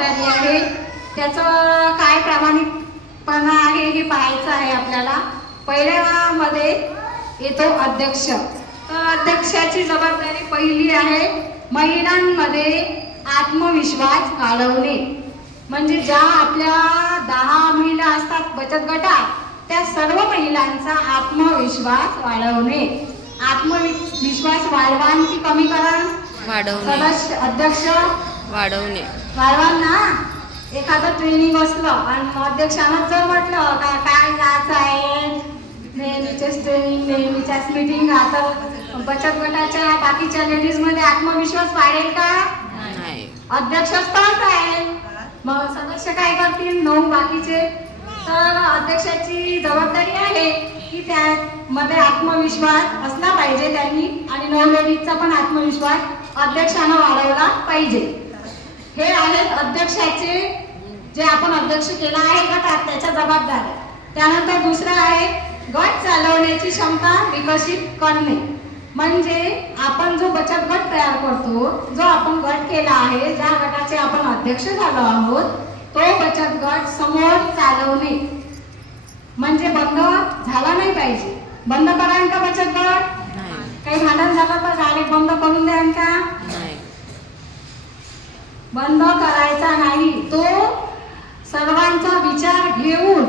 आहे त्याचं काय प्रामाणिकपणा आहे हे पाहायचं आहे आपल्याला। पहिल्या मध्ये येतो अध्यक्ष। तर अध्यक्षाची जबाबदारी पहिली आहे महिलांमध्ये आत्मविश्वास वाढवणे। म्हणजे ज्या आपल्या 10 महिला असतात बचत गटात त्या सर्व महिलांचा आत्मविश्वास वाढवणे। आत्मविश्वास वाढवान की कमी करा? वाढवणे। सदस्य अध्यक्ष वाढवणे। वाढवान ना। एखादं ट्रेनिंग असलं आणि अध्यक्षानं जर म्हटलं का काय जायचं आहे नेहमीचेच ट्रेनिंग नेहमीच्याच मीटिंग, आता बचत गटाच्या बाकीच्या लेडीज मध्ये आत्मविश्वास वाढेल का? नाही। अध्यक्षच तोच आहे, मग सदस्य काय करतील? 9 बाकीचे। तर अध्यक्षाची जबाबदारी आहे की त्यामध्ये आत्मविश्वास असला पाहिजे त्यांनी, आणि 9 लेडीजचा पण आत्मविश्वास अध्यक्षानं वाढवला पाहिजे। हे आहेत अध्यक्षाचे, जे आपण अध्यक्ष केला आहे गटात त्याच्या जबाबदाऱ्या। त्यानंतर दुसरं आहे गट चालवण्याची क्षमता विकसित करणे। म्हणजे आपण जो बचत गट तयार करतो, जो आपण गट केला आहे, ज्या गटाचे आपण अध्यक्ष झालो आहोत, तो बचत गट समोर चालवणे। म्हणजे बंद झाला नाही पाहिजे। बंद कराल का बचत गट? काही भांडण झालं तर डायरेक्ट बंद करून द्याल का? बंद करायचा नाही। तो सर्वांचा विचार घेऊन,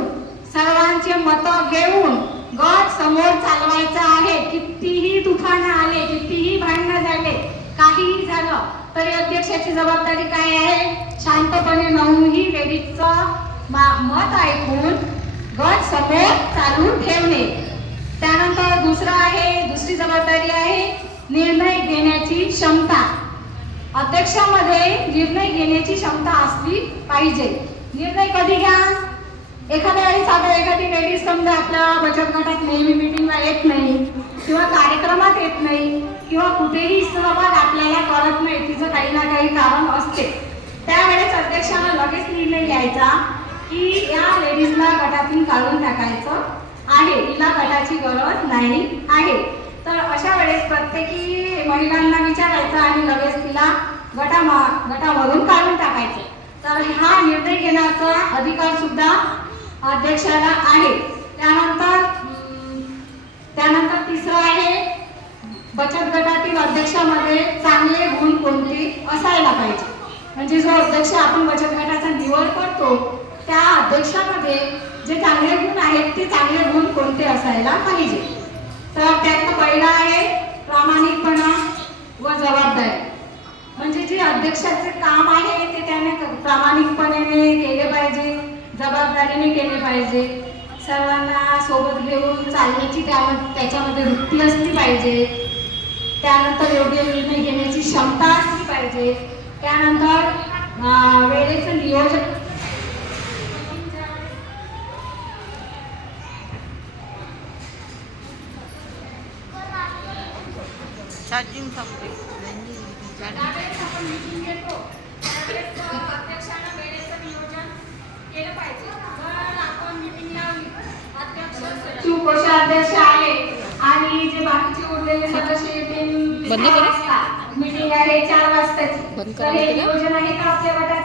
सर्वांचे मत घेऊन गट समोर चालवायचा आहे। कितीही तुफान आले, कितीही भांडण झाले, काहीही झालं तरी अध्यक्षाची जबाबदारी काय आहे? शांतपणे 9ही लेडीजचं मत ऐकून गट समोर चालू ठेवणे। त्यानंतर दुसरी जबाबदारी आहे निर्णय घेण्याची क्षमता। अध्यक्षामध्ये निर्णय घेण्याची क्षमता असली पाहिजे। निर्णय कधी घ्या? एखाद्या वेळी साधा एखादी लेडीज समजा आपल्या बचत गटात नेहमी मीटिंगला येत नाही किंवा कार्यक्रमात येत नाही किंवा कुठेही सहभाग आपल्याला करत नाही, तिचं काही ना काही कारण असते, त्यावेळेस अध्यक्षानं लगेच निर्णय घ्यायचा की या लेडीजला गटातून काढून टाकायचं आहे, हिला गटाची गरज नाही आहे। तर अशा वेळेस प्रत्येकी महिलांना विचारायचं आणि लगेच तिला गटामधून काढून टाकायचे। तर हा निर्णय घेण्याचा अधिकार सुद्धा अध्यक्षाला आहे। त्यानंतर तिसरं आहे बचत गटातील अध्यक्षामध्ये चांगले गुण कोणते असायला पाहिजे। म्हणजे जो अध्यक्ष आपण बचत गटाचा निवड करतो त्या अध्यक्षामध्ये जे चांगले गुण आहेत ते चांगले गुण कोणते असायला पाहिजे? तर त्यातलं पहिलं आहे प्रामाणिकपणा व जबाबदारी। म्हणजे जे अध्यक्षाचे काम आहे ते त्याने प्रामाणिकपणे केले पाहिजे, जबाबदारीने केले पाहिजे। सर्वांना सोबत घेऊन चालण्याची त्याच्यामध्ये वृत्ती असली पाहिजे। त्यानंतर योग्य निर्णय घेण्याची क्षमता असली पाहिजे। त्यानंतर वेळेचं नियोजन। चार्जिंग संपली। कोषाध्यक्ष आहे आणि जे बाकीचे उरलेले सदस्य येतील मीटिंग आहे 4 वाजताची, तर हे नियोजन आहे का आपल्या गटाचं?